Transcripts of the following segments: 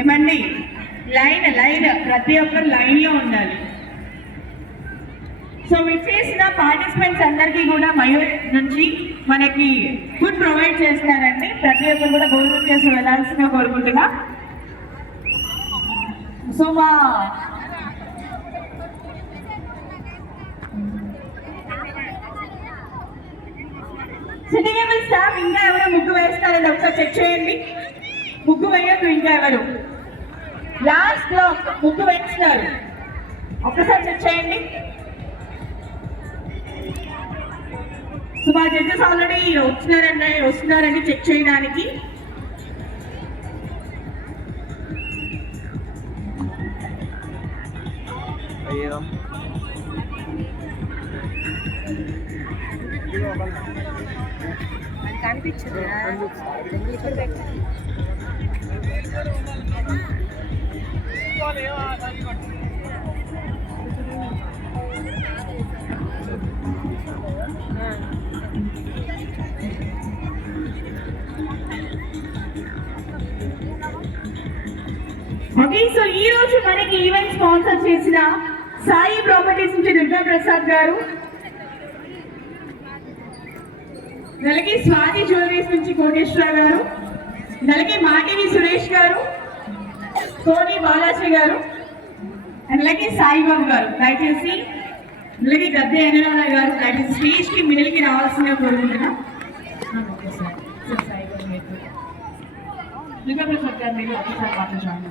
ఏమండి లైన్ ప్రతి ఒక్కరు లైన్లో ఉండాలి. సో విచ్చేసిన పార్టిసిపెంట్స్ అందరికీ కూడా మయూర్ నుంచి మనకి ఫుడ్ ప్రొవైడ్ చేస్తారండి. ప్రతి ఒక్కరు కూడా భోజనం చేసి వెళ్ళాల్సిందిగా కోరుకుంటున్నా. సో మా సిటీ కేబుల్ స్టాఫ్ ఇంకా ఎవరో ముగ్గు వేస్తారండి, ఒకసారి చెక్ చేయండి. ముగ్గు వేయద్దు ఇంకా ఎవరు. లాస్ట్ బ్లాక్ ముగ్గు వేస్తున్నారు, ఒక్కసారి చెక్ చేయండి. సో మా జడ్జెస్ ఆల్రెడీ వస్తున్నారండి చెక్ చేయడానికి. కనిపించదు ఓకే. సో ఈ రోజు మనకి ఈవెంట్ స్పాన్సర్ చేసిన సాయి ప్రాపర్టీస్ నుంచి దుర్గా ప్రసాద్ గారు, నలకి స్వాతి జ్యువెలరీస్ నుంచి కోటేశ్వర గారు, నలకి మాటిని సురేష్ గారు, సోని బాలాజీ గారు, అలాగే సాయిబాబు గారు. దయచేసి అలాగే గద్దె అనిరాధ గారు దయచేసి స్టేజ్ కి మిడిల్ కి రావాల్సిందిగా కోరుకుంటున్నా. దుర్గా ప్రసాద్ గారు మీరు ఒకసారి మాట్లాడండి.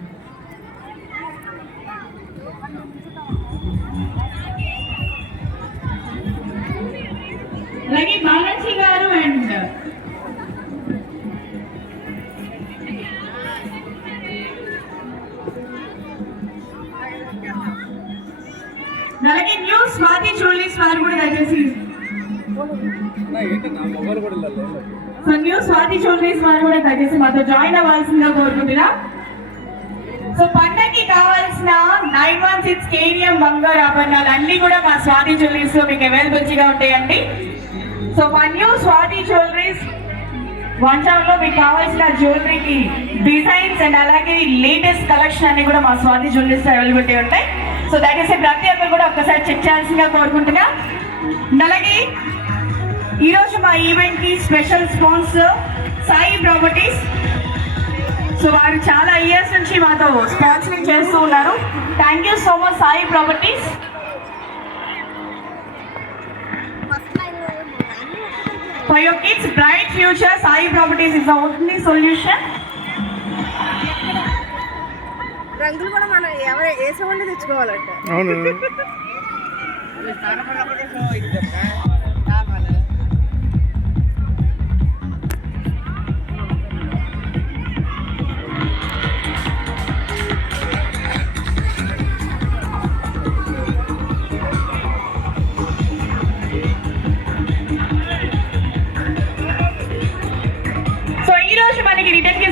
అలాగే బాలాజీ గారు అండ్ అలాగే న్యూ స్వాతి జ్యువెలరీస్ వారు కూడా దయచేసి న్యూ స్వాతి జ్యువెలరీస్ వారు కూడా దయచేసి మాతో జాయిన్ అవ్వాల్సిందిగా కోరుకుంటున్నా. సో పండగకి కావాల్సిన 916 కేడియం బంగారు ఆభరణాలు అన్ని కూడా మా స్వాతి జ్యువెలరీస్ లో మీకు అవైలబిలిటీగా ఉంటాయండి. సో మా న్యూ స్వాతి జ్యువెలరీస్ వన్ టౌన్ లో మీకు కావాల్సిన జ్యువెలరీకి డిజైన్స్ అండ్ అలాగే లేటెస్ట్ కలెక్షన్ అన్ని కూడా మా స్వాతి జ్యువెలరీస్ అవైలబిలిటీ ఉంటాయి. సో దట్ ఈస్ ప్రతి ఒక్కరు కూడా ఒక్కసారి చెక్ చేయాల్సిందిగా కోరుకుంటున్నా. అలాగే ఈరోజు మా ఈవెంట్ కి special sponsor Sai properties. So వారు చాలా ఇయర్స్ నుంచి మాతో స్పాన్సరింగ్ చేస్తూ ఉన్నారు. Thank you so much Sai properties. For your kids' bright future, Sai Properties is the only solution. రంగులు కూడా మనం ఎవరు వేసే తెచ్చుకోవాలంటే. అవును.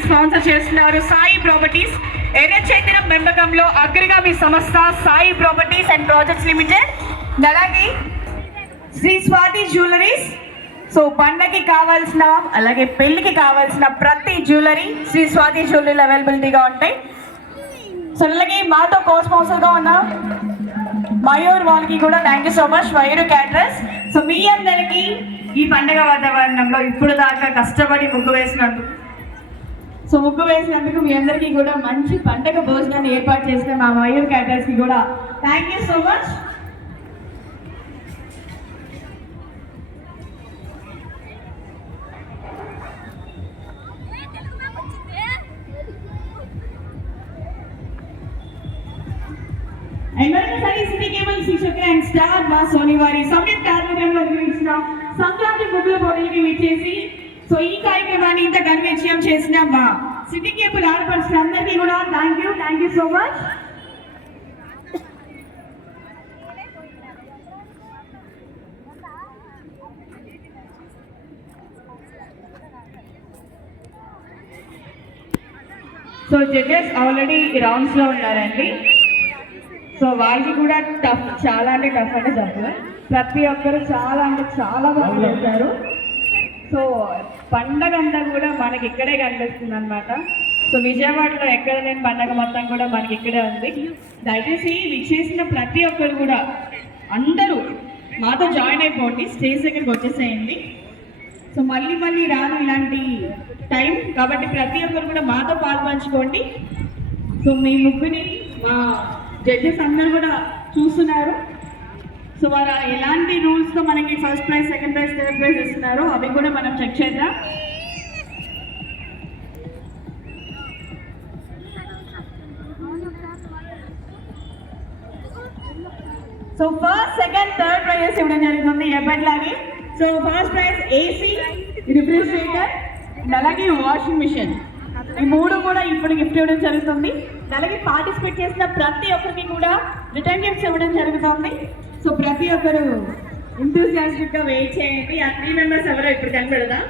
స్పాన్సర్ చేస్తున్నారు సాయి ప్రాపర్టీస్. ఎన్హెచ్ఐ మెంబకంలో అగ్రగామి సంస్థ Sai properties and projects limited, అలాగే శ్రీ స్వాతి జ్యువెలరీస్. సో పండగకి కావాల్సిన అలాగే పెళ్లికి కావాల్సిన ప్రతి జ్యువెలరీ శ్రీ స్వాతి జ్యువెలరీలో అవైలబిలిటీగా ఉంటాయి. సో అలాగే మాతో కో స్పాన్సర్గా ఉన్న మయూర్ వాళ్ళకి కూడా thank you so much, Mayur caterers. So మీ అందరికీ ఈ పండగ వాతావరణంలో ఇప్పుడు దాకా కష్టపడి ముగ్గు వేసినందుకు మీ అందరికీ కూడా మంచి పండగ భోజనాన్ని ఏర్పాటు చేసిన మా మయూర్ క్యాటరర్స్ కి కూడా థ్యాంక్ యూ సో మచ్. మరొకసారి సిటీ కేబుల్ శీర్షిక అండ్ స్టార్ మా సోని వారి సంయుక్త ఆధ్వర్యంలో నిర్వహించిన సంక్రాంతి ముగ్గుల పోటీలకి విచ్చేసి సో ఈ కార్యక్రమాన్ని ఇంత ఘన విజయం చేసిన మా సిటీ కేబుల్ ఆడపడుచులందరికీ కూడా thank you so much. So judges already rounds లో ఉన్నారండి. సో వాళ్ళకి కూడా టఫ్, చాలా అంటే టఫ్ అంటే చెప్పు. ప్రతి ఒక్కరు చాలా అంటే చాలా బాగా చేశారు. సో పండగ అంతా కూడా మనకి ఇక్కడే కనిపిస్తుంది అనమాట. సో విజయవాడలో ఎక్కడ లేని పండగ మొత్తం కూడా మనకి ఇక్కడే ఉంది. దయచేసి విచ్చేసిన ప్రతి ఒక్కరు కూడా అందరూ మాతో జాయిన్ అయిపోండి, స్టేజ్ దగ్గరికి వచ్చేసేయండి. సో మళ్ళీ రాను ఇలాంటి టైం కాబట్టి ప్రతి ఒక్కరు కూడా మాతో పాల్పంచుకోండి. సో మీ ముగ్గుని మా జడ్జెస్ అందరూ కూడా చూస్తున్నారు. సో వారు ఎలాంటి రూల్స్తో మనకి first prize, second prize, third prize ఇస్తున్నారో అవి కూడా మనం చెక్ చేద్దాం. So first, second, third prices ఇవ్వడం జరుగుతుంది ఎప్పటిలాగే. So first prize AC refrigerator, అలాగే వాషింగ్ మిషన్, ఈ మూడు కూడా ఇప్పుడు గిఫ్ట్ ఇవ్వడం జరుగుతుంది. అలాగే పార్టిసిపేట్ చేసిన ప్రతి ఒక్కరికి కూడా రిటర్న్ గిఫ్ట్స్ ఇవ్వడం జరుగుతుంది. సో ప్రతి ఒక్కరు ఎంతూసియాస్టిక్గా వెయిట్ చేయండి. ఆ 3 మెంబర్స్ ఎవరో ఇప్పుడు కనిపెడదాం.